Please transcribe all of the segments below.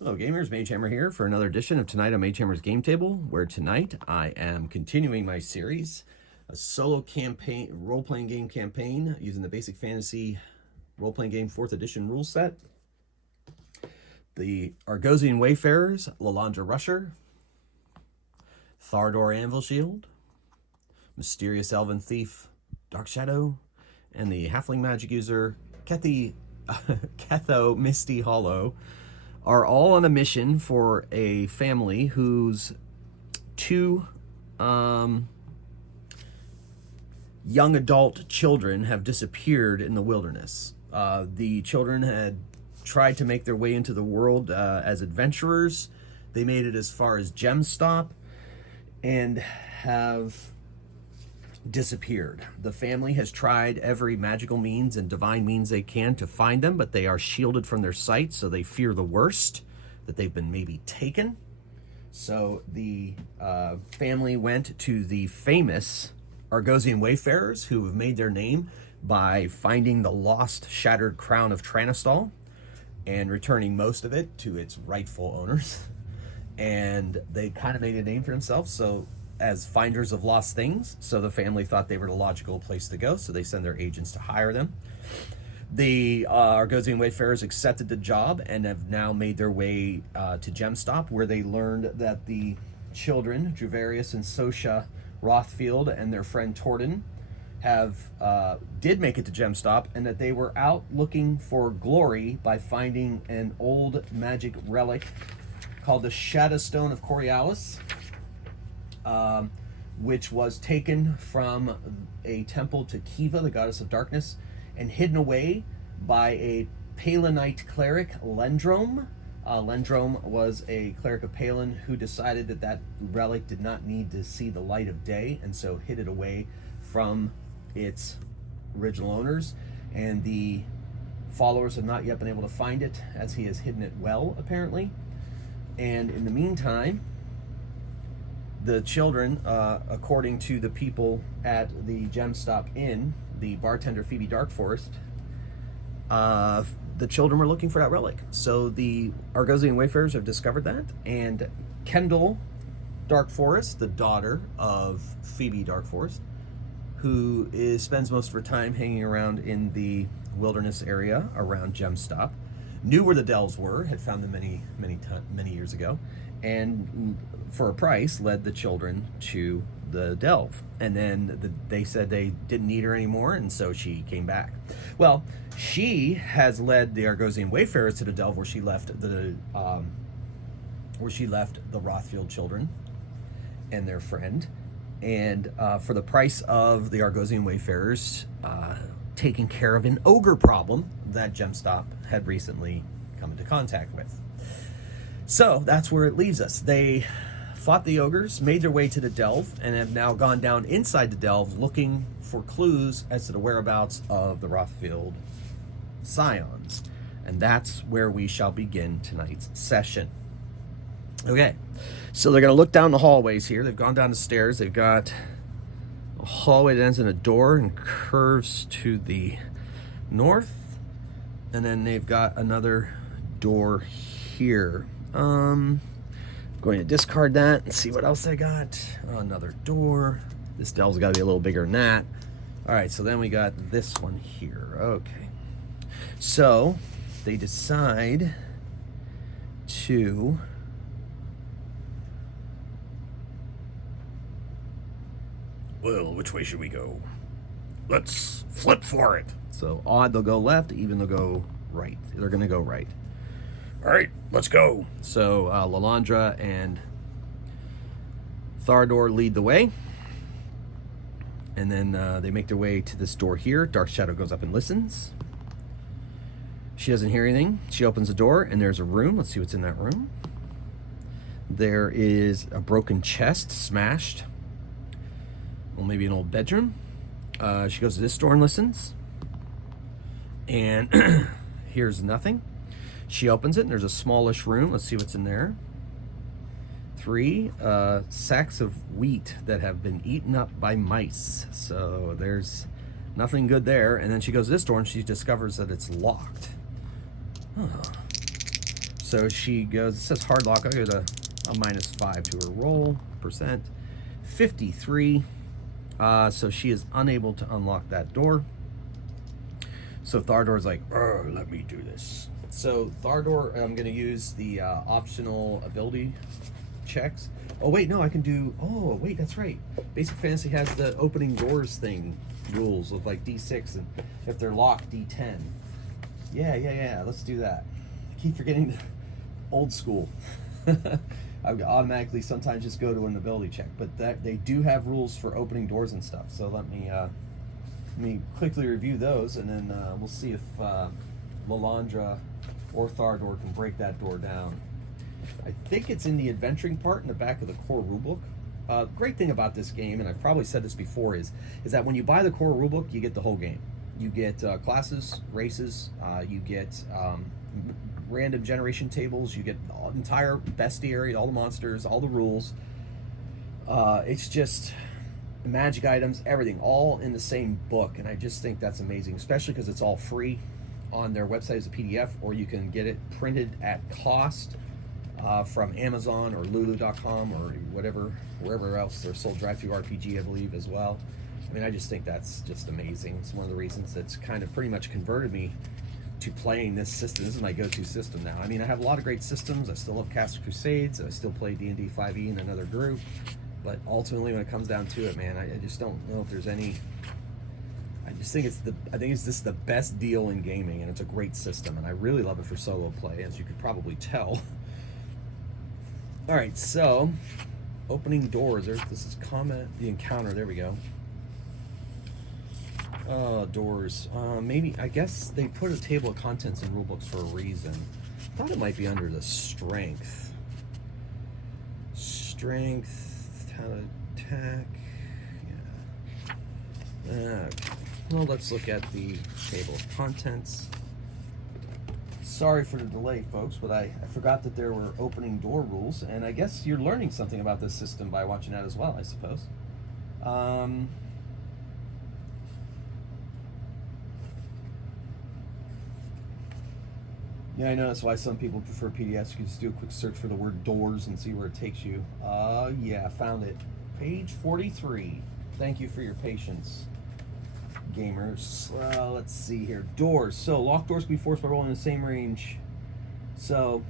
Hello gamers, Mage Hammer here for another edition of Tonight on Mage Hammer's Game Table, where tonight I am continuing my series, a solo campaign, role-playing game campaign using the Basic Fantasy role-playing game 4th edition rule set. The Argosian Wayfarers, Lalandra Rusher, Thardor Anvil Shield, Mysterious Elven Thief, Dark Shadow, and the Halfling Magic User, Ketho Misty Hollow, are all on a mission for a family whose two young adult children have disappeared in the wilderness. The children had tried to make their way into the world as adventurers. They made it as far as Gemstop and have disappeared. The family has tried every magical means and divine means they can to find them, but they are shielded from their sight, so they fear the worst, that they've been maybe taken. So the family went to the famous Argosian Wayfarers, who have made their name by finding the lost, shattered crown of Tranistal and returning most of it to its rightful owners. And they kind of made a name for themselves, so as finders of lost things, so the family thought they were the logical place to go, so they send their agents to hire them. The Argosian Wayfarers accepted the job and have now made their way to Gemstop, where they learned that the children, Druvarius and Sosha Rothfield, and their friend Torden did make it to Gemstop, and that they were out looking for glory by finding an old magic relic called the Shadowstone of Coriolis, which was taken from a temple to Kiva, the goddess of darkness, and hidden away by a Palinite cleric, Lendrom. Lendrom was a cleric of Palin who decided that that relic did not need to see the light of day, and so hid it away from its original owners. And the followers have not yet been able to find it, as he has hidden it well, apparently. And in the meantime, the children, according to the people at the Gemstop Inn, the bartender Phoebe Darkforest, the children were looking for that relic. So the Argosian Wayfarers have discovered that, and Kendall Darkforest, the daughter of Phoebe Darkforest, who spends most of her time hanging around in the wilderness area around Gemstop, knew where the Delves were, had found them many years ago, and for a price led the children to the Delve. And then they said they didn't need her anymore, and so she came back. Well, she has led the Argosian Wayfarers to the Delve, where she left the Rothfield children and their friend, and for the price of the Argosian Wayfarers taking care of an ogre problem that Gemstop had recently come into contact with. So that's where it leaves us. They fought the ogres, made their way to the Delve, and have now gone down inside the Delve looking for clues as to the whereabouts of the Rothfield Scions. And that's where we shall begin tonight's session. Okay, so they're going to look down the hallways here. They've gone down the stairs. They've got a hallway that ends in a door and curves to the north. And then they've got another door here. Going to discard that and see what else I got. Another door. This Delve's got to be a little bigger than that. All right, so then we got this one here. Okay. So they decide to well, which way should we go? Let's flip for it. So odd, they'll go left. Even, they'll go right. They're going to go right. All right, let's go. So Lalandra and Thardor lead the way. And then they make their way to this door here. Dark Shadow goes up and listens. She doesn't hear anything. She opens the door, and there's a room. Let's see what's in that room. There is a broken chest, smashed. Well, maybe an old bedroom. She goes to this door and listens. And hears nothing. She opens it, and there's a smallish room. Let's see what's in there. 3 sacks of wheat that have been eaten up by mice. So there's nothing good there. And then she goes to this door, and she discovers that it's locked. Huh. So she goes, it says hard lock. I'll give it a -5 to her roll percent. 53. So she is unable to unlock that door. So Thardor's like, let me do this. So Thardor, I'm going to use the optional ability checks. Oh, wait, no, I can do... Oh, wait, that's right. Basic Fantasy has the opening doors thing rules of like D6, and if they're locked, D10. Yeah, let's do that. I keep forgetting the old school. I would automatically sometimes just go to an ability check, but that they do have rules for opening doors and stuff. So let me quickly review those, and then we'll see if Melandra or Thardor can break that door down. I think it's in the adventuring part in the back of the core rulebook. Great thing about this game, and I've probably said this before, is that when you buy the core rulebook, you get the whole game. You get classes, races, you get random generation tables, you get the entire bestiary, all the monsters, all the rules. It's just magic items, everything, all in the same book, and I just think that's amazing, especially because it's all free on their website as a PDF, or you can get it printed at cost from Amazon or Lulu.com or wherever else they're sold. Drive-Thru RPG, I believe, as well. I mean, I just think that's just amazing. It's one of the reasons that's kind of pretty much converted me to playing this system. This is my go-to system now. I mean, I have a lot of great systems. I still love Cast of Crusades. I still play D&D 5e in another group. But ultimately, when it comes down to it, man, I just don't know if there's any... I think it's just the best deal in gaming, and it's a great system, and I really love it for solo play, as you could probably tell. All right, so opening doors. This is comment the encounter. There we go. Doors. Maybe, I guess they put a table of contents in rulebooks for a reason. I thought it might be under the strength. Strength, how to attack. Yeah. Okay. Well, let's look at the table of contents. Sorry for the delay, folks, but I forgot that there were opening door rules, and I guess you're learning something about this system by watching that as well, I suppose. Yeah, I know that's why some people prefer PDFs. You can just do a quick search for the word doors and see where it takes you. Yeah, found it. Page 43. Thank you for your patience, gamers. Let's see here. Doors. So, locked doors can be forced by rolling in the same range. So,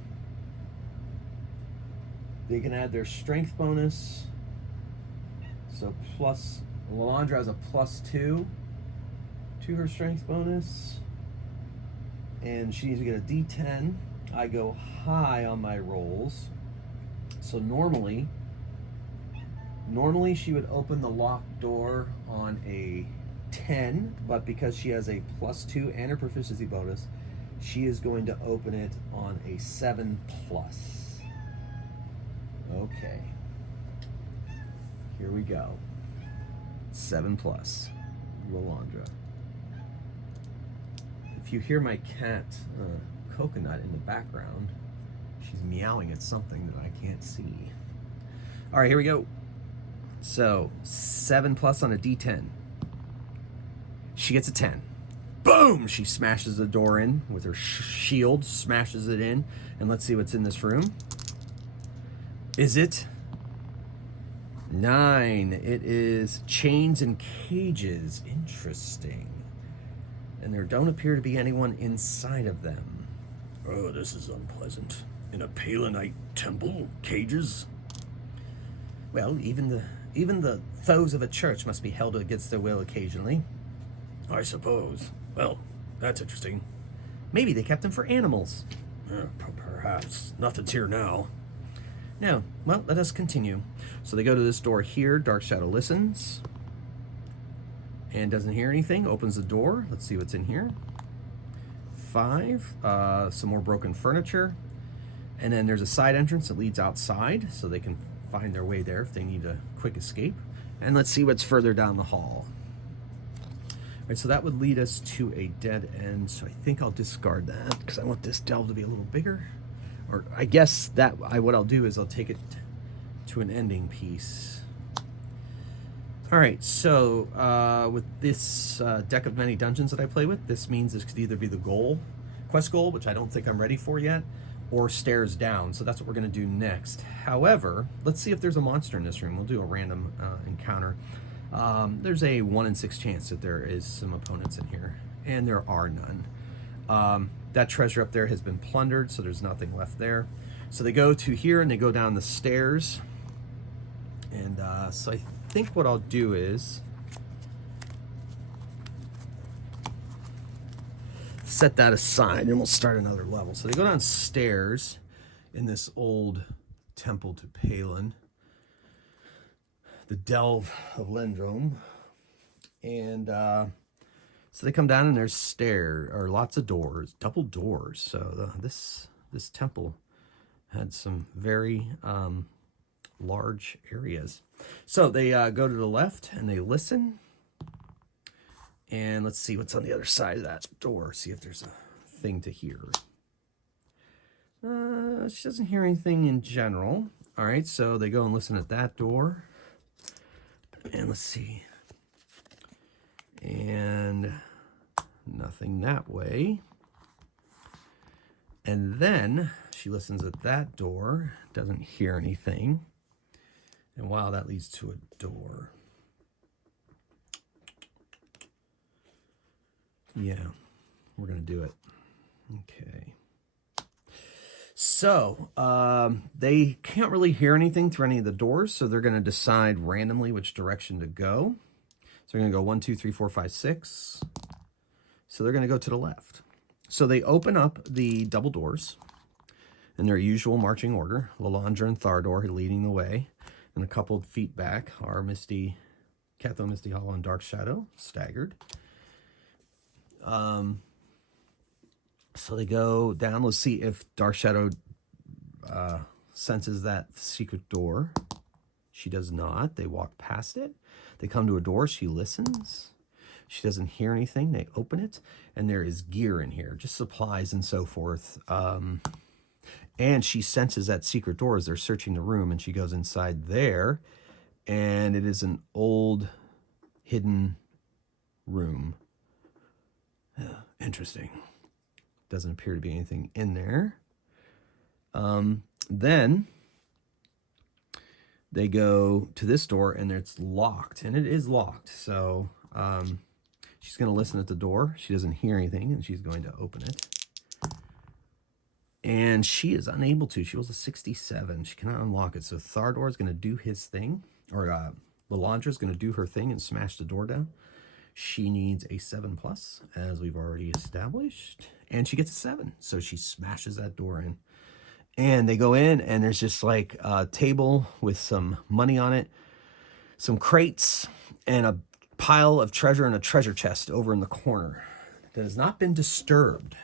they can add their strength bonus. So, plus, Melandra has a +2 to her strength bonus. And she needs to get a D10. I go high on my rolls. So normally she would open the locked door on a 10, but because she has a +2 and her proficiency bonus, she is going to open it on a 7+. Okay. Here we go. 7+. Melandra. If you hear my cat, Coconut, in the background, she's meowing at something that I can't see. All right, here we go. So, 7+ on a D10. She gets a 10. Boom! She smashes the door in with her shield, smashes it in, and let's see what's in this room. Is it 9? It is chains and cages. Interesting. And there don't appear to be anyone inside of them. Oh, this is unpleasant. In a Palinite temple, cages? Well, even the foes of a church must be held against their will occasionally. I suppose. Well, that's interesting. Maybe they kept them for animals. Perhaps. Nothing's here now. No. Well, let us continue. So they go to this door here. Dark Shadow listens. And doesn't hear anything. Opens the door. Let's see what's in here. 5. Some more broken furniture. And then there's a side entrance that leads outside, so they can find their way there if they need a quick escape. And let's see what's further down the hall. All right, so that would lead us to a dead end. So I think I'll discard that because I want this delve to be a little bigger. Or I guess what I'll do is I'll take it to an ending piece. All right, so with this deck of many dungeons that I play with, this means this could either be the quest goal, which I don't think I'm ready for yet, or stairs down. So that's what we're going to do next. However, let's see if there's a monster in this room. We'll do a random encounter. There's a 1 in 6 chance that there is some opponents in here, and there are none. That treasure up there has been plundered, so there's nothing left there. So they go to here and they go down the stairs. And so I think what I'll do is set that aside and we'll start another level. So they go downstairs in this old temple to Palin, the Delves of Lendrom. And so they come down and there's stairs, or lots of doors, double doors. So this temple had some very large areas. So they go to the left and they listen. And let's see what's on the other side of that door. See if there's a thing to hear. She doesn't hear anything in general. All right, so they go and listen at that door. And let's see. And nothing that way. And then she listens at that door, doesn't hear anything. And wow, that leads to a door. Yeah, we're going to do it. Okay. So they can't really hear anything through any of the doors, so they're going to decide randomly which direction to go. So they're going to go 1, 2, 3, 4, 5, 6. So they're going to go to the left. So they open up the double doors in their usual marching order. Lalandra and Thardor leading the way. And a couple of feet back are Ketho, Misty Hollow, and Dark Shadow, staggered. So they go down. Let's see if Dark Shadow senses that secret door. She does not. They walk past it. They come to a door. She listens. She doesn't hear anything. They open it, and there is gear in here, just supplies and so forth. And she senses that secret door as they're searching the room, and she goes inside there, and it is an old hidden room. Interesting. Doesn't appear to be anything in there. Then they go to this door, and it's locked, and it is locked. So she's going to listen at the door. She doesn't hear anything, and she's going to open it. And she is unable to. She was a 67. She cannot unlock it. So Thardor is going to do his thing, or Lalandra is going to do her thing and smash the door down. She needs a 7+, as we've already established. And she gets a 7. So she smashes that door in. And they go in, and there's just like a table with some money on it, some crates, and a pile of treasure and a treasure chest over in the corner that has not been disturbed.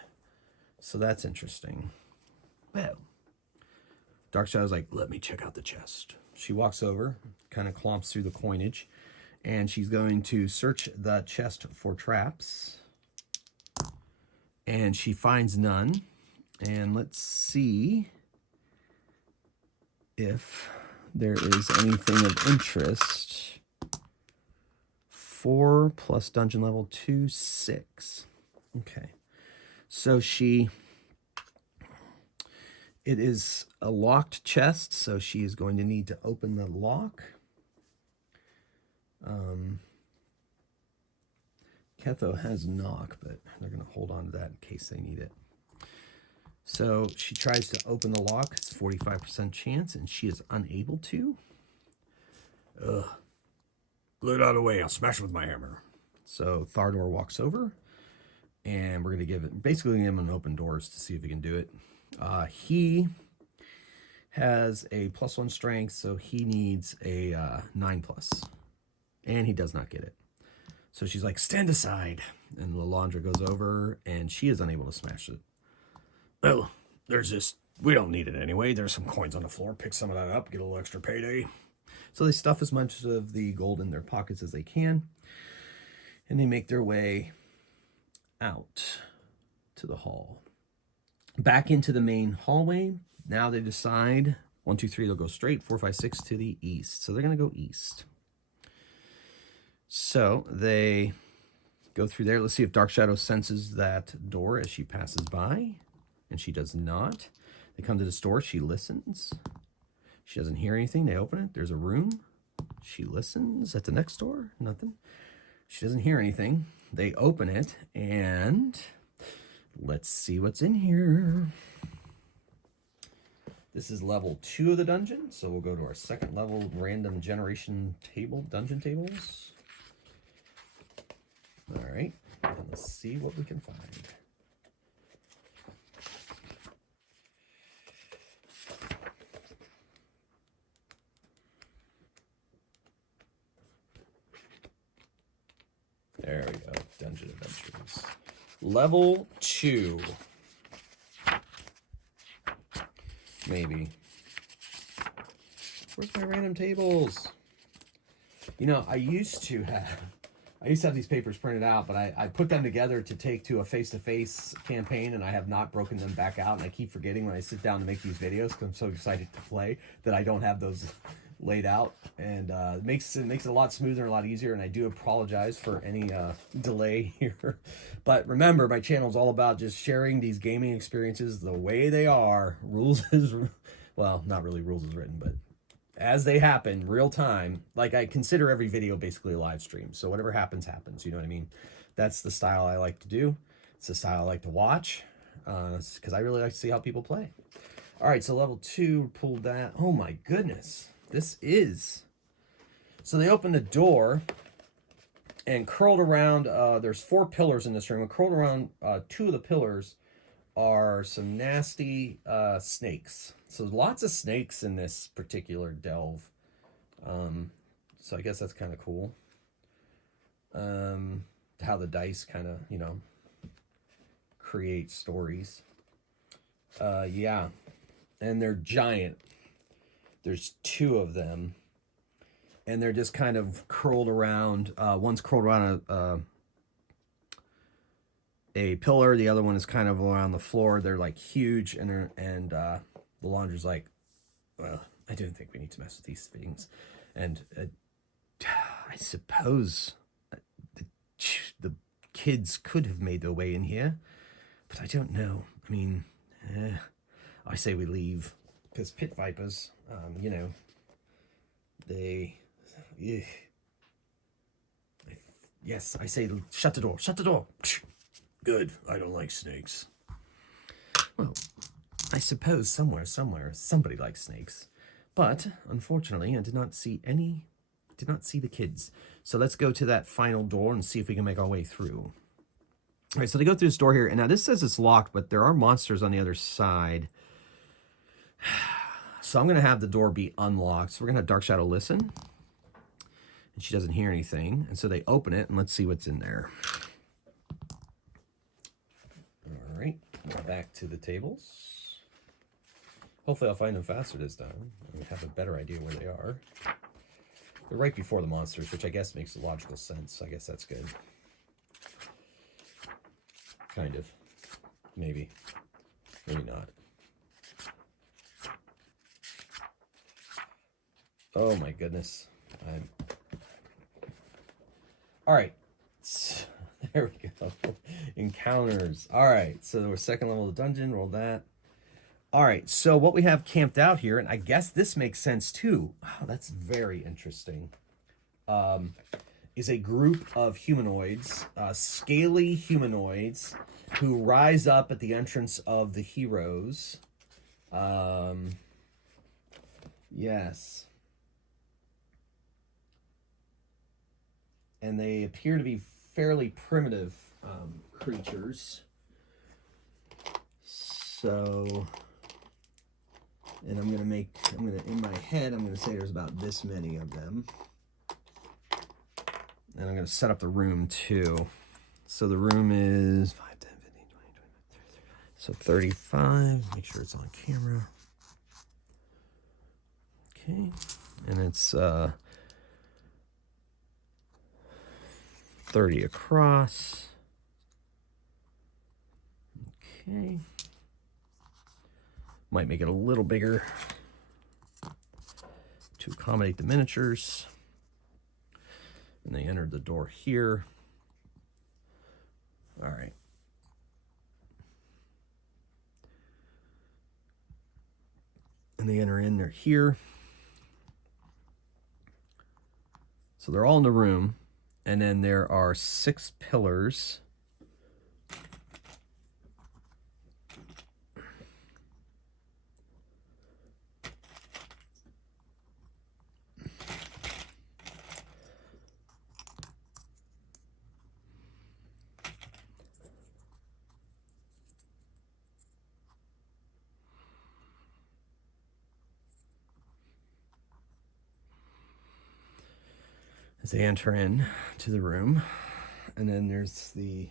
So that's interesting. Well, Dark Shadow's like, let me check out the chest. She walks over, kind of clomps through the coinage, and she's going to search the chest for traps. And she finds none. And let's see if there is anything of interest. 4 plus dungeon level 2, 6. Okay. So it is a locked chest, so she is going to need to open the lock. Ketho has knock, but they're going to hold on to that in case they need it. So she tries to open the lock. It's a 45% chance, and she is unable to. Ugh. Glue it out of the way. I'll smash it with my hammer. So Thardor walks over, and we're going to give it, basically give him an open doors to see if he can do it. He has a +1 strength, so he needs a 9+. And he does not get it. So she's like, stand aside. And Lalandra goes over, and she is unable to smash it. Oh, we don't need it anyway. There's some coins on the floor. Pick some of that up, get a little extra payday. So they stuff as much of the gold in their pockets as they can. And they make their way out to the hall. Back into the main hallway. Now they decide 1, 2, 3, they'll go straight. 4, 5, 6 to the east. So they're going to go east. So they go through there. Let's see if Dark Shadow senses that door as she passes by. And she does not. They come to this door. She listens. She doesn't hear anything. They open it. There's a room. She listens. At the next door, nothing. She doesn't hear anything. They open it, and let's see what's in here. This is level 2 of the dungeon, so we'll go to our second level random generation table, dungeon tables. All right, and let's see what we can find. There we go, Dungeon Adventures. Level 2. Maybe. Where's my random tables? You know, I used to have these papers printed out, but I put them together to take to a face-to-face campaign, and I have not broken them back out, and I keep forgetting when I sit down to make these videos because I'm so excited to play that I don't have those laid out, and it makes it a lot smoother and a lot easier, and I do apologize for any delay here. But remember, my channel is all about just sharing these gaming experiences the way they are. Rules is, well, not really rules is written, but as they happen, real time. Like, I consider every video basically a live stream, so whatever happens, happens. You know what I mean? That's the style I like to do. It's the style I like to watch, because I really like to see how people play. All right, so level 2, pulled that. Oh my goodness. This is, so they opened the door, and curled around, there's 4 pillars in this room, and curled around 2 of the pillars are some nasty snakes. So lots of snakes in this particular delve. So I guess that's kind of cool. How the dice kind of, you know, create stories. Yeah, and they're giant. There's 2 of them, and they're just kind of curled around. One's curled around a pillar. The other one is kind of around the floor. They're like huge, and the laundry's like, well, I don't think we need to mess with these things. And I suppose the kids could have made their way in here, but I don't know. I mean, I say we leave, because pit vipers, you know, they, yes, I say shut the door, shut the door. Good, I don't like snakes. Well, I suppose somewhere, somebody likes snakes. But, unfortunately, I did not see the kids. So let's go to that final door and see if we can make our way through. All right, so they go through this door here, and now this says it's locked, but there are monsters on the other side. So I'm going to have the door be unlocked. So we're going to have Dark Shadow listen. And she doesn't hear anything. And so they open it, and let's see what's in there. All right, back to the tables. Hopefully I'll find them faster this time. I have a better idea where they are. They're right before the monsters, which I guess makes logical sense. I guess that's good. Kind of. Maybe. Maybe not. Oh my goodness. All right. So, there we go. Encounters. All right. So we're second level of the dungeon. Roll that. All right. So what we have camped out here, and I guess this makes sense too. Oh, that's very interesting. Is a group of humanoids, scaly humanoids, who rise up at the entrance of the heroes. Yes. And they appear to be fairly primitive creatures. So, and in my head, I'm gonna say there's about this many of them. And I'm gonna set up the room too. So the room is 5, 10, 15, 20, 25. So 35, make sure it's on camera. Okay, and it's 30 across. Okay. Might make it a little bigger to accommodate the miniatures. And they entered the door here. All right. And they enter in, they're here. So they're all in the room. And then there are 6 pillars. As they enter in to the room. And then there's the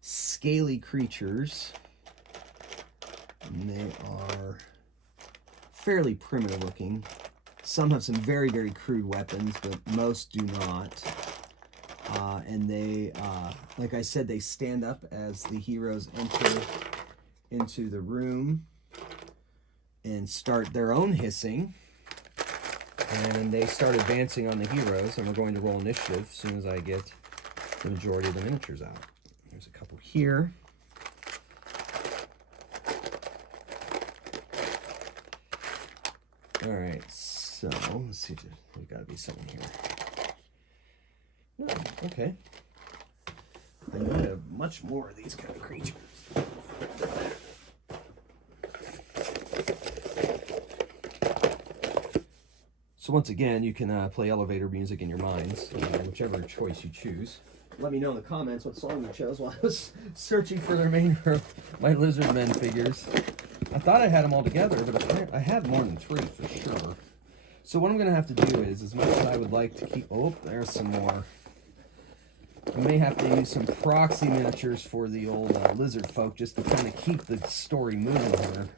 scaly creatures. And they are fairly primitive looking. Some have some very, very crude weapons, but most do not. And they, like I said, they stand up as the heroes enter into the room and start their own hissing. And they start advancing on the heroes, and we're going to roll initiative as soon as I get the majority of the miniatures out. There's a couple here. All right, so let's see if there's got to be something here. No, okay. I know I have much more of these kind of creatures. So once again, you can play elevator music in your minds, whichever choice you choose. Let me know in the comments what song you chose while I was searching for the remainder of my Lizardmen figures. I thought I had them all together, but I have more than 3 for sure. So what I'm going to have to do is, as much as I would like to keep... Oh, there's some more. I may have to use some proxy miniatures for the old lizard folk just to kind of keep the story moving here.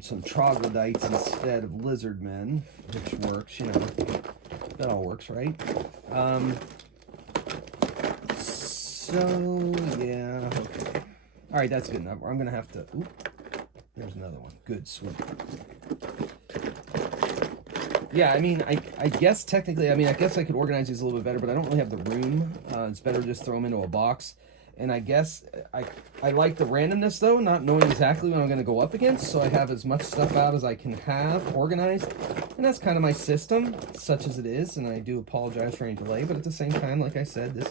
Some troglodytes instead of lizardmen, which works, you know. That all works, right? So, yeah, okay. All right, that's good enough. I'm going to have to... Oop, there's another one. Good, sweet. Yeah, I mean, I guess technically, I guess I could organize these a little bit better, but I don't really have the room. It's better to just throw them into a box. And I guess I like the randomness, though, not knowing exactly what I'm going to go up against, so I have as much stuff out as I can have organized. And that's kind of my system, such as it is, and I do apologize for any delay, but at the same time, like I said, this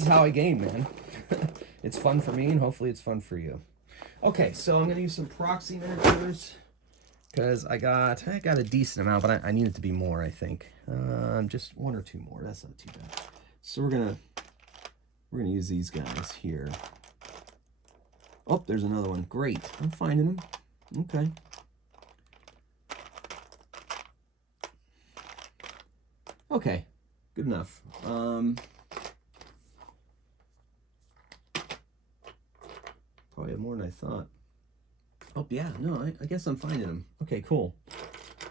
is how I game, man. It's fun for me, and hopefully it's fun for you. Okay, so I'm going to use some proxy miniatures, because I got a decent amount, but I need it to be more, I think. Just 1 or 2 more, that's not too bad. So we're going to use these guys here. Oh, there's another one. Great. I'm finding them. Okay. Okay. Good enough. Probably have more than I thought. Oh, yeah. No, I guess I'm finding them. Okay, cool.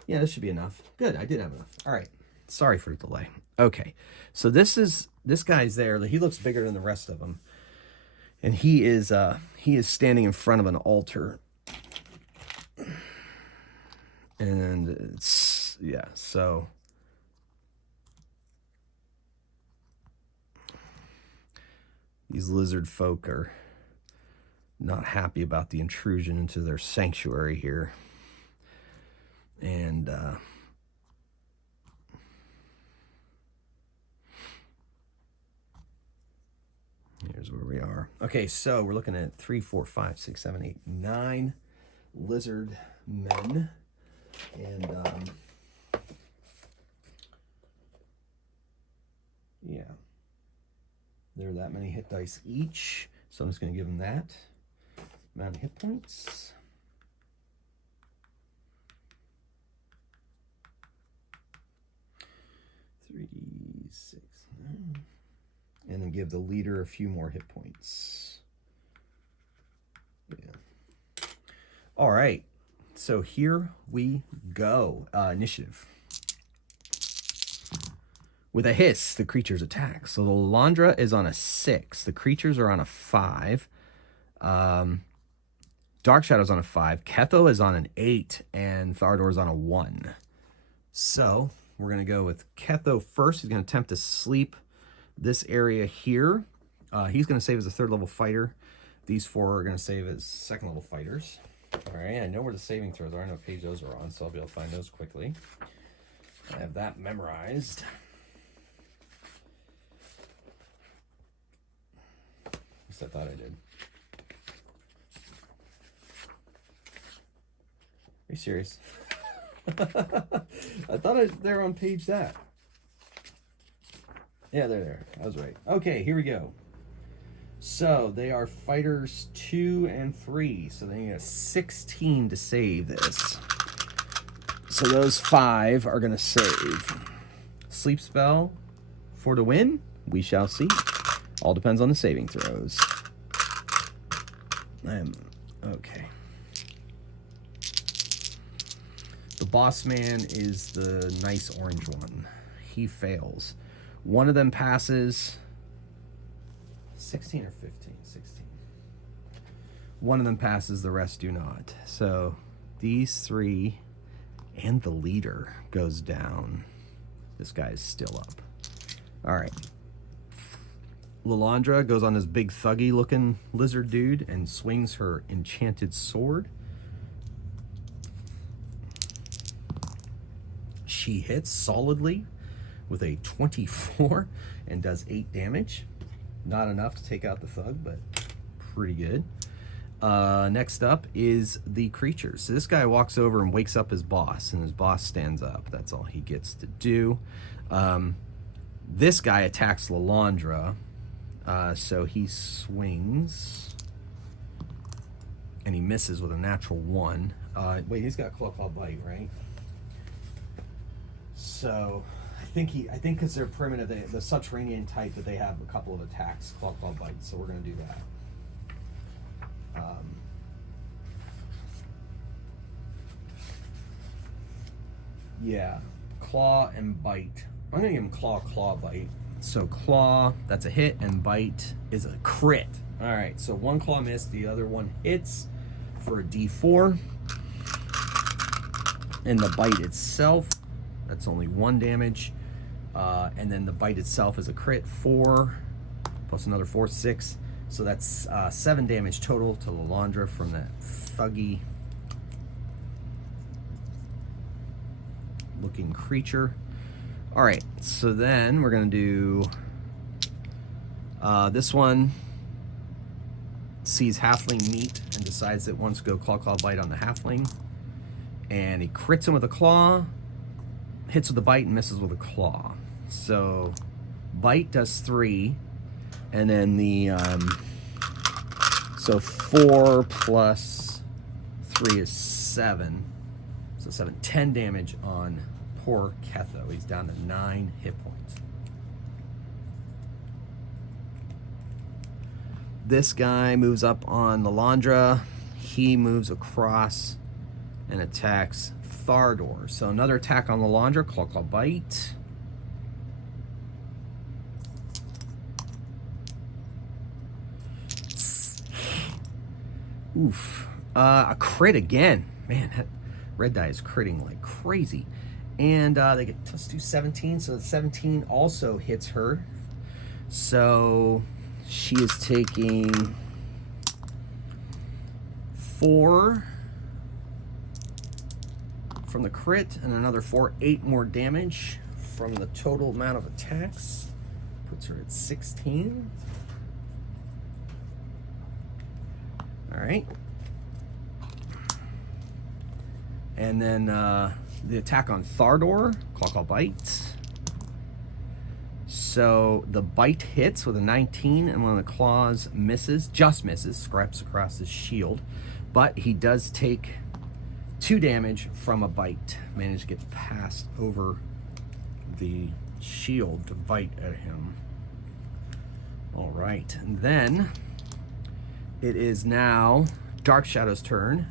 Yeah, this should be enough. Good. I did have enough. All right. Sorry for the delay. Okay. So this guy's there. He looks bigger than the rest of them. And he is standing in front of an altar. And it's, yeah, so these lizard folk are not happy about the intrusion into their sanctuary here. And here's where we are. Okay, so we're looking at 3, 4, 5, 6, 7, 8, 9 lizard men. And yeah, there are that many hit dice each. So I'm just going to give them that amount of hit points. Three, 6, 9. And then give the leader a few more hit points. Yeah. All right. So here we go. Initiative. With a hiss, the creatures attack. So the Lendrom is on a 6. The creatures are on a 5. Dark Shadow's on a 5. Ketho is on an 8. And Thardor is on a 1. So we're going to go with Ketho first. He's going to attempt to sleep this area here. He's going to save as a 3rd level fighter. These 4 are going to save as second level fighters. All right, I know where the saving throws are. I know what page those are on, so I'll be able to find those quickly. I have that memorized. At least I thought I did. Are you serious? I thought they were on page that. Yeah, they're there. I was right. Okay, here we go. So they are fighters 2 and 3. So they need a 16 to save this. So those 5 are going to save. Sleep spell for the win? We shall see. All depends on the saving throws. Okay. The boss man is the nice orange one. He fails. One of them passes. 16 or 15? 16. One of them passes, the rest do not. So these 3 and the leader goes down. This guy is still up. All right. Lilandra goes on this big thuggy looking lizard dude and swings her enchanted sword. She hits solidly with a 24 and does 8 damage. Not enough to take out the thug, but pretty good. Next up is the creatures. So this guy walks over and wakes up his boss, and his boss stands up. That's all he gets to do. This guy attacks Lilandra, so he swings, and he misses with a natural 1. Wait, he's got Claw Bite, right? So I think because they're primitive, the subterranean type, that they have a couple of attacks, Claw Bite. So we're gonna do that. Yeah, Claw and Bite. I'm gonna give him Claw Bite. So Claw, that's a hit, and Bite is a crit. All right, so 1 claw missed, the other one hits for a D4. And the bite itself, that's only 1 damage. And then the bite itself is a crit, 4, plus another 4, 6. So that's 7 damage total to Lilandra from that thuggy looking creature. All right, so then we're gonna do this one. Sees halfling meat and decides that it wants to go claw bite on the halfling, and he crits him with a claw, hits with a bite, and misses with a claw. So bite does 3, and then the so 4 plus 3 is 7. So 7, 10 damage on poor Ketho. He's down to 9 hit points. This guy moves up on Lilandra. He moves across and attacks Thardor. So another attack on Lilandra, Claw Bite. Oof. A crit again. Man, that red die is critting like crazy. And they get plus 2, 17. So 17 also hits her. So she is taking 4 from the crit and another 4, 8 more damage from the total amount of attacks. Puts her at 16. All right. And then the attack on Thardor, Claw Bite. So the bite hits with a 19, and one of the claws misses, just misses, scraps across his shield. But he does take 2 damage from a bite. Managed to get past over the shield to bite at him. All right, and then it is now Dark Shadow's turn.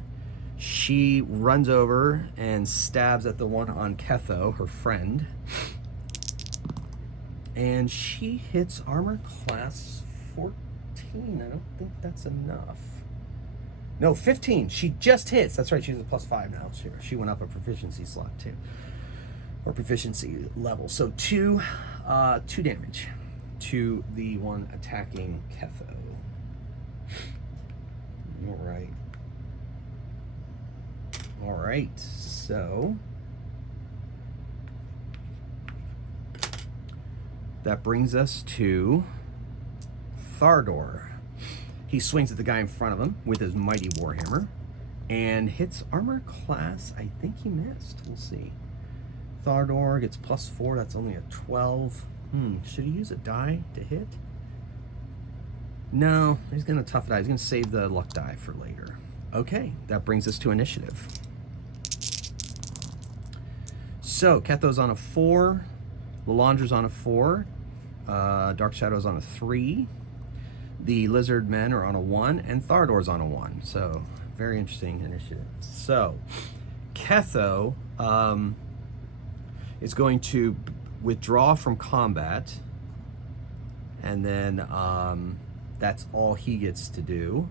She runs over and stabs at the one on Ketho, her friend. And she hits armor class 14. I don't think that's enough. No, 15. She just hits. That's right, she's a +5 now. She went up a proficiency slot too. Or proficiency level. So 2 damage to the one attacking Ketho. All right, so that brings us to Thardor. He swings at the guy in front of him with his mighty warhammer and hits armor class. I think he missed. We'll see. Thardor gets +4. That's only a 12. Should he use a die to hit? No, he's going to tough it out. He's going to save the luck die for later. Okay, that brings us to initiative. So, Ketho's on a 4. Lalandra's on a 4. Dark Shadow's on a 3. The Lizard Men are on a 1. And Thardor's on a 1. So, very interesting initiative. So, Ketho is going to withdraw from combat. And then that's all he gets to do.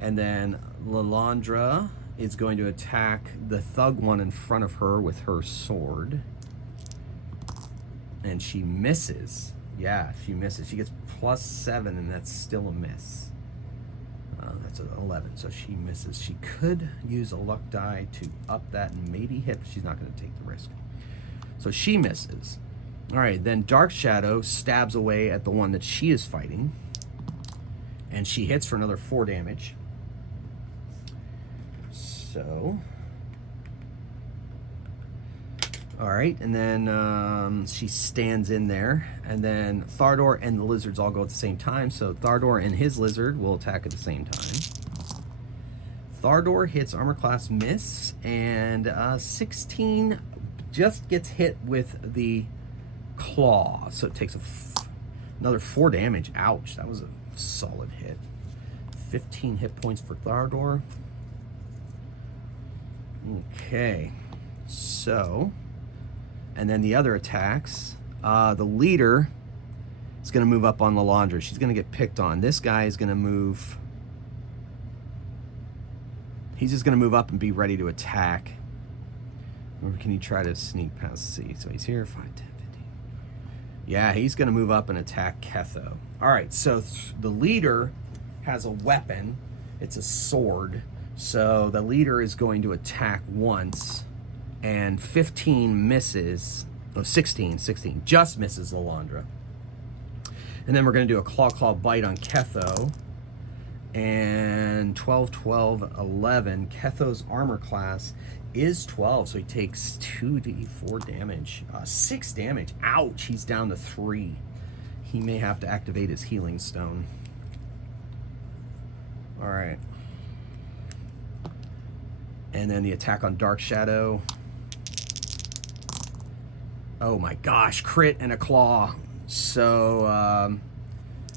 And then Lalandra is going to attack the thug one in front of her with her sword. And she misses. Yeah, she misses. She gets +7, and that's still a miss. That's an 11, so she misses. She could use a luck die to up that and maybe hit, but she's not going to take the risk. So she misses. All right, then Dark Shadow stabs away at the one that she is fighting. And she hits for another 4 damage. So, all right, and then she stands in there, and then Thardor and the lizards all go at the same time, so Thardor and his lizard will attack at the same time. Thardor hits armor class miss, and 16 just gets hit with the claw, so it takes another 4 damage. Ouch, that was a solid hit. 15 hit points for Thardor. Okay, so, and then the other attacks, the leader is going to move up on Lalandra. She's going to get picked on. This guy is going to move, he's just going to move up and be ready to attack. Or can he try to sneak past C? So he's here, 5, 10, 15. Yeah, he's going to move up and attack Ketho. All right, so the leader has a weapon. It's a sword. So the leader is going to attack once, and 15 misses. Oh, 16 just misses Lalandra. And then we're going to do a claw bite on Ketho. And 12, 12, 11. Ketho's armor class is 12, so he takes 2d4 damage. 6 damage. Ouch, he's down to 3. He may have to activate his healing stone. All right. And then the attack on Dark Shadow. Oh my gosh, crit and a claw. So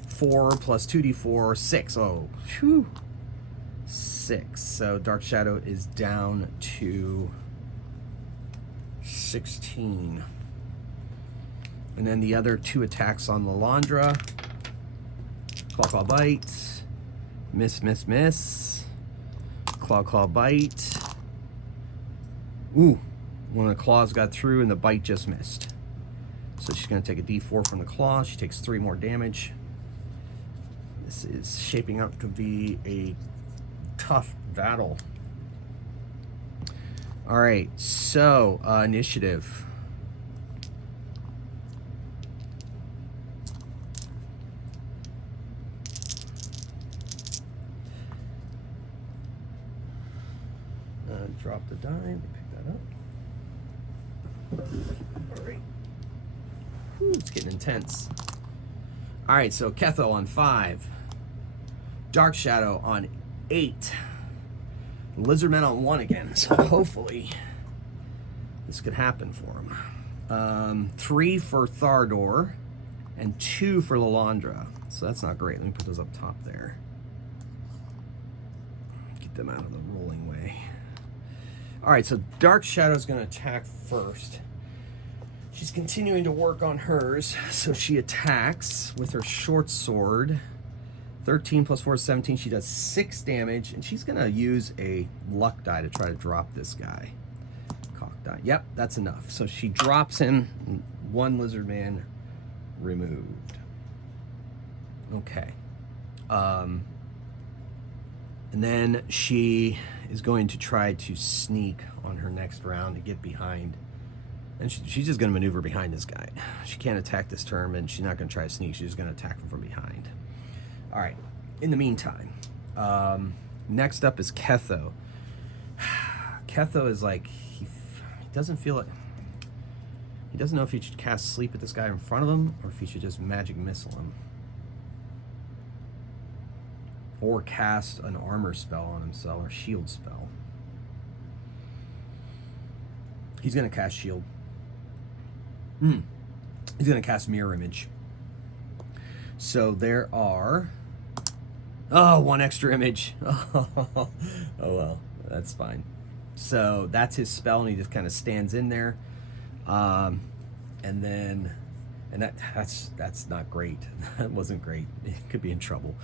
4 plus 2d4, 6. Oh, whew. 6. So Dark Shadow is down to 16. And then the other 2 attacks on Lalandra. Claw bite. Miss, miss, miss. Claw bite. Ooh, one of the claws got through and the bite just missed. So she's going to take a d4 from the claw. She takes 3 more damage. This is shaping up to be a tough battle. All right, so initiative. Drop the die. Let me pick that up. All right. Whew, it's getting intense. All right, so Ketho on 5. Dark Shadow on 8. Lizardmen on 1 again. So hopefully this could happen for him. 3 for Thardor and 2 for Lalandra. So that's not great. Let me put those up top there. Get them out of the rolling way. All right, so Dark Shadow's going to attack first. She's continuing to work on hers, so she attacks with her short sword. 13 plus 4 is 17. She does 6 damage, and she's going to use a luck die to try to drop this guy. Cock die. Yep, that's enough. So she drops him. 1 lizard man removed. Okay. And then she is going to try to sneak on her next round to get behind. And she's just going to maneuver behind this guy. She can't attack this turn, and she's not going to try to sneak. She's just going to attack him from behind. All right. In the meantime, next up is Ketho. Ketho is like, he doesn't feel it. He doesn't know if he should cast Sleep at this guy in front of him or if he should just magic missile him. Or cast an armor spell on himself or shield spell. He's going to cast shield. He's going to cast Mirror Image. So there are... Oh, one extra image. Oh, well, that's fine. So that's his spell, and he just kind of stands in there. And that's not great. That wasn't great. It could be in trouble.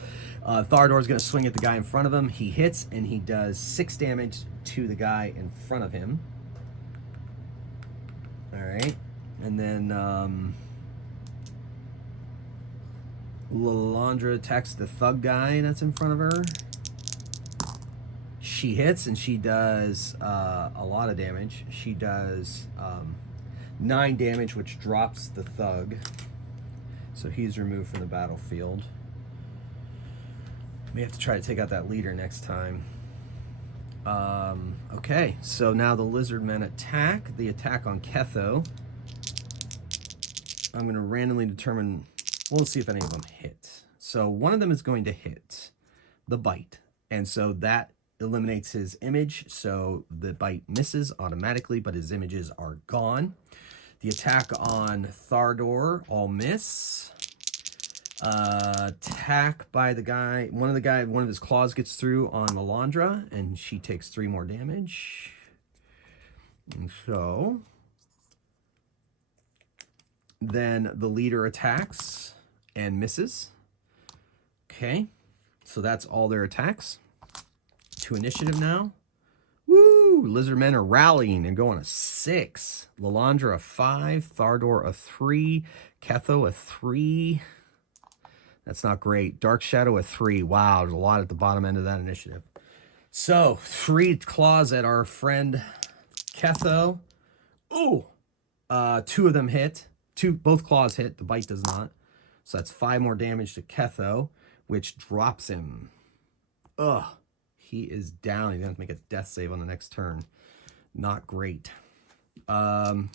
Thardor's going to swing at the guy in front of him. He hits, and he does 6 damage to the guy in front of him. All right. And then Lilandra attacks the thug guy that's in front of her. She hits, and she does a lot of damage. She does 9 damage, which drops the thug. So he's removed from the battlefield. May have to try to take out that leader next time. Okay, so now the lizard men attack. The attack on Ketho. I'm going to randomly determine... We'll see if any of them hit. So one of them is going to hit the bite. And so that eliminates his image. So the bite misses automatically, but his images are gone. The attack on Thardor, all miss. Attack by the guy. One of his claws gets through on Lilandra, and she takes 3 more damage. And so... Then the leader attacks and misses. Okay, so that's all their attacks. To initiative now. Woo! Lizard men are rallying and going a 6. Lilandra a 5. Thardor a 3. Ketho a 3. That's not great. Dark Shadow a 3. Wow, there's a lot at the bottom end of that initiative. So 3 claws at our friend Ketho. Ooh! 2 of them hit. Both claws hit. The bite does not. So that's 5 more damage to Ketho, which drops him. Ugh. He is down. He's going to have to make a death save on the next turn. Not great. Thardor.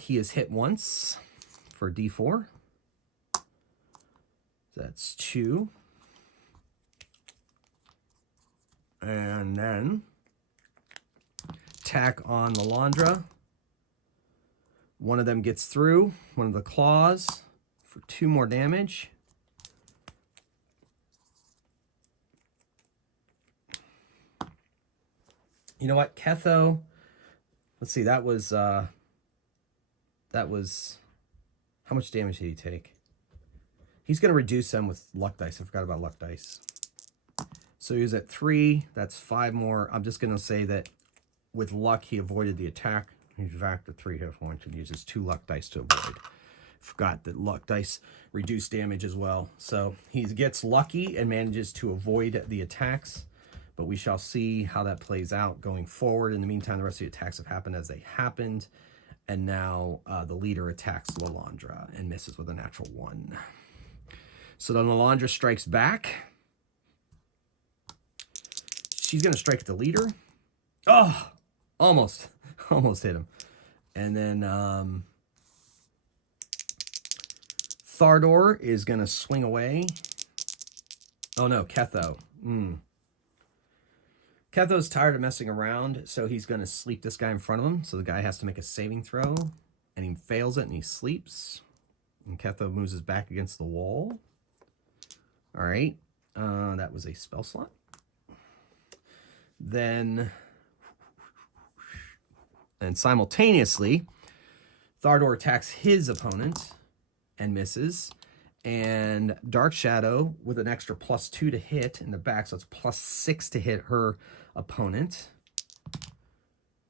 He is hit once for D4. That's 2. And then... attack on Lilandra. One of them gets through, one of the claws, for 2 more damage. You know what, Ketho, let's see, that was, how much damage did he take? He's going to reduce them with luck dice. I forgot about luck dice. So he was at 3, that's 5 more. I'm just going to say that with luck, he avoided the attack. He's back to 3 hit points and uses 2 luck dice to avoid. Forgot that luck dice reduce damage as well. So he gets lucky and manages to avoid the attacks. But we shall see how that plays out going forward. In the meantime, the rest of the attacks have happened as they happened. And now the leader attacks Lilandra and misses with a natural 1. So then Lilandra strikes back. She's going to strike at the leader. Oh! Almost hit him. And then Thardor is going to swing away. Oh no, Ketho. Ketho's tired of messing around, so he's going to sleep this guy in front of him. So the guy has to make a saving throw, and he fails it, and he sleeps. And Ketho moves his back against the wall. All right. That was a spell slot. Then... and simultaneously, Thardor attacks his opponent and misses. And Dark Shadow with an extra +2 to hit in the back. So it's +6 to hit her opponent.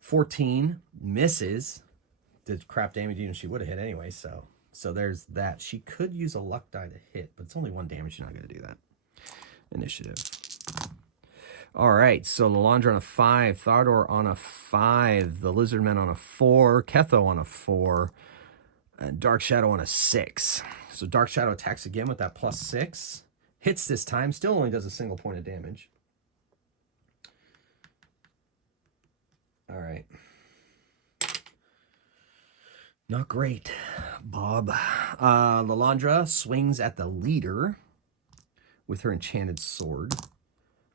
14 misses. Did crap damage even she would have hit anyway. So there's that. She could use a luck die to hit, but it's only 1 damage. She's not going to do that. initiative. All right, so Lendrom on a 5, Thardor on a 5, the Lizardmen on a 4, Ketho on a 4, and Dark Shadow on a 6. So Dark Shadow attacks again with that +6. Hits this time, still only does a single point of damage. All right. Not great, Bob. Lendrom swings at the leader with her enchanted sword,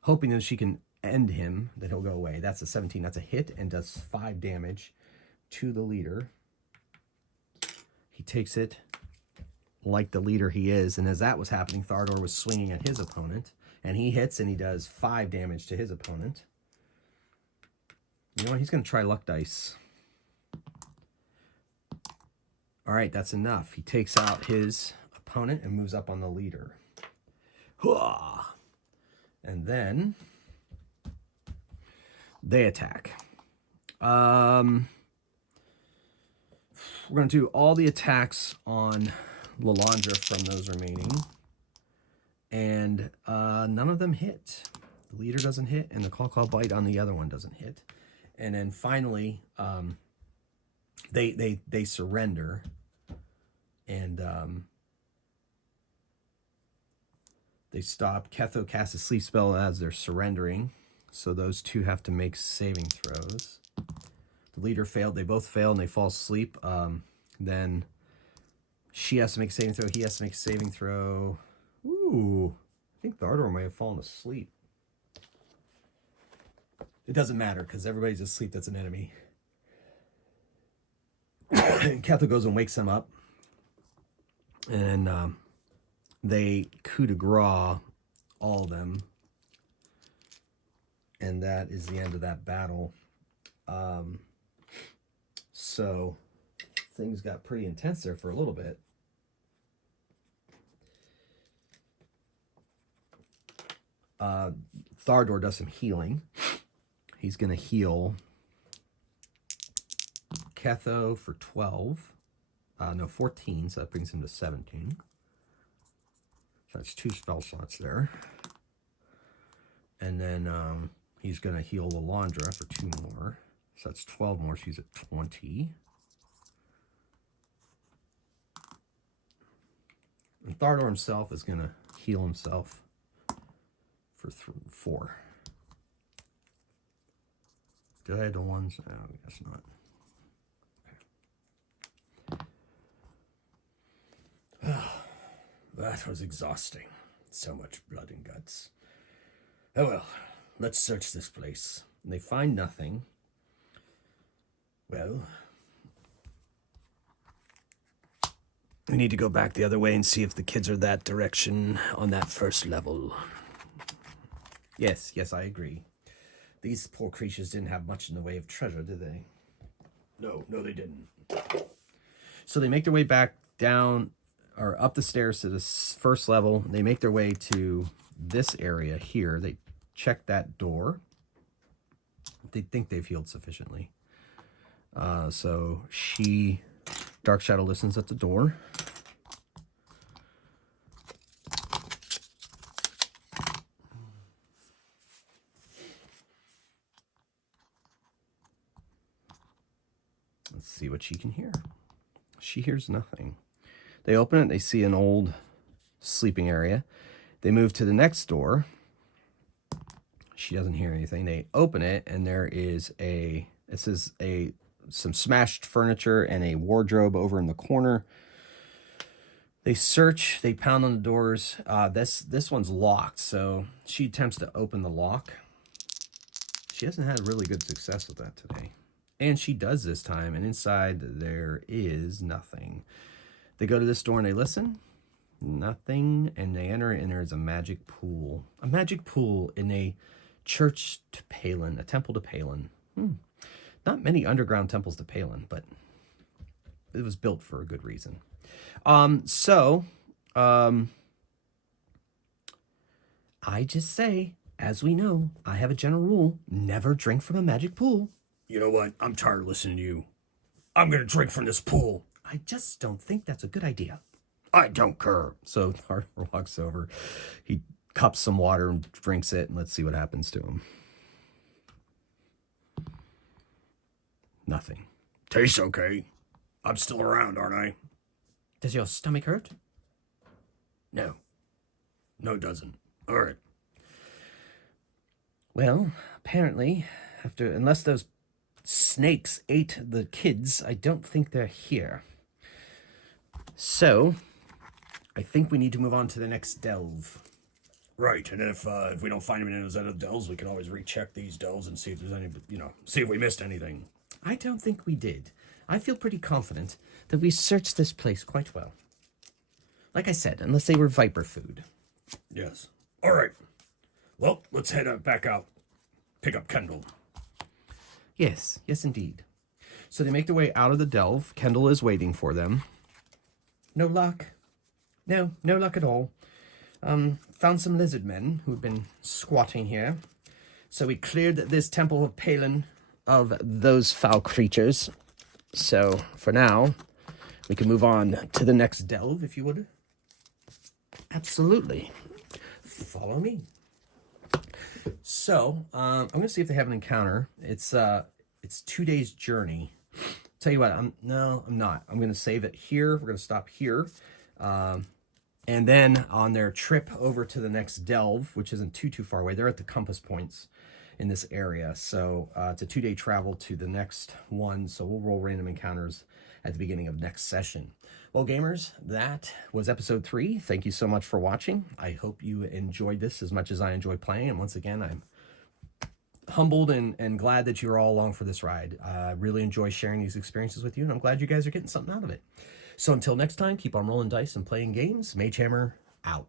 hoping that she can end him, that he'll go away. That's a 17. That's a hit and does 5 damage to the leader. He takes it like the leader he is, and as that was happening, Thardor was swinging at his opponent, and he hits and he does 5 damage to his opponent. You know what? He's going to try luck dice. All right, that's enough. He takes out his opponent and moves up on the leader. And then they attack. We're going to do all the attacks on Lendrom from those remaining. And none of them hit. The leader doesn't hit, and the Claw Bite on the other one doesn't hit. And then finally, they surrender. And they stop. Ketho casts a sleep spell as they're surrendering. So those two have to make saving throws. The leader failed. They both fail and they fall asleep. Then she has to make a saving throw. He has to make a saving throw. Ooh. I think Thardor may have fallen asleep. It doesn't matter because everybody's asleep that's an enemy. And Ketho goes and wakes them up. And they coup de grace all of them. And that is the end of that battle. So things got pretty intense there for a little bit. Thardor does some healing. He's going to heal Ketho for 12. No, 14, so that brings him to 17. So that's 2 spell slots there. And then he's going to heal Lendrom for 2 more. So that's 12 more. She's at 20. And Thardor himself is going to heal himself for 4. Did I add the ones? No, I guess not. That was exhausting. So much blood and guts. Oh well, let's search this place. And they find nothing. Well, we need to go back the other way and see if the kids are that direction on that first level. Yes, I agree. These poor creatures didn't have much in the way of treasure, did they? No, they didn't. So they make their way back down or up the stairs to this first level. They make their way to this area here. They check that door. They think they've healed sufficiently. So Dark Shadow listens at the door. Let's see what she can hear. She hears nothing. They open it. They see an old sleeping area. They move to the next door. She doesn't hear anything. They open it, and there is some smashed furniture and a wardrobe over in the corner. They search. They pound on the doors. This one's locked, so she attempts to open the lock. She hasn't had really good success with that today. And she does this time, and inside there is nothing. They go to this door and they listen. Nothing. And they enter, and there's a magic pool. A magic pool in a church to Palin, a temple to Palin. Not many underground temples to Palin, but it was built for a good reason. I just say, as we know, I have a general rule, never drink from a magic pool. You know what? I'm tired of listening to you. I'm going to drink from this pool. I just don't think that's a good idea. I don't care. So Thardor walks over. He cups some water and drinks it, and let's see what happens to him. Nothing. Tastes okay. I'm still around, aren't I? Does your stomach hurt? No. No, it doesn't. All right. Well, apparently, unless those snakes ate the kids, I don't think they're here. So, I think we need to move on to the next delve. Right, and if we don't find any of those other delves, we can always recheck these delves and see if there's any, see if we missed anything. I don't think we did. I feel pretty confident that we searched this place quite well. Like I said, unless they were viper food. Yes. All right. Well, let's head back out. Pick up Kendall. Yes, yes indeed. So they make their way out of the delve. Kendall is waiting for them. No luck. No luck at all. Found some lizard men who'd been squatting here. So we cleared this temple of Palin of those foul creatures. So for now, we can move on to the next delve, if you would. Absolutely. Follow me. So I'm gonna see if they have an encounter. It's 2 days journey. Tell you what, I'm not. I'm gonna save it here. We're gonna stop here. And then on their trip over to the next delve, which isn't too far away, they're at the compass points in this area. So it's a 2-day travel to the next one. So we'll roll random encounters at the beginning of next session. Well, gamers, that was episode 3. Thank you so much for watching. I hope you enjoyed this as much as I enjoyed playing. And once again, I'm humbled and glad that you're all along for this ride. I really enjoy sharing these experiences with you, and I'm glad you guys are getting something out of it. So until next time, keep on rolling dice and playing games. Mage Hammer out.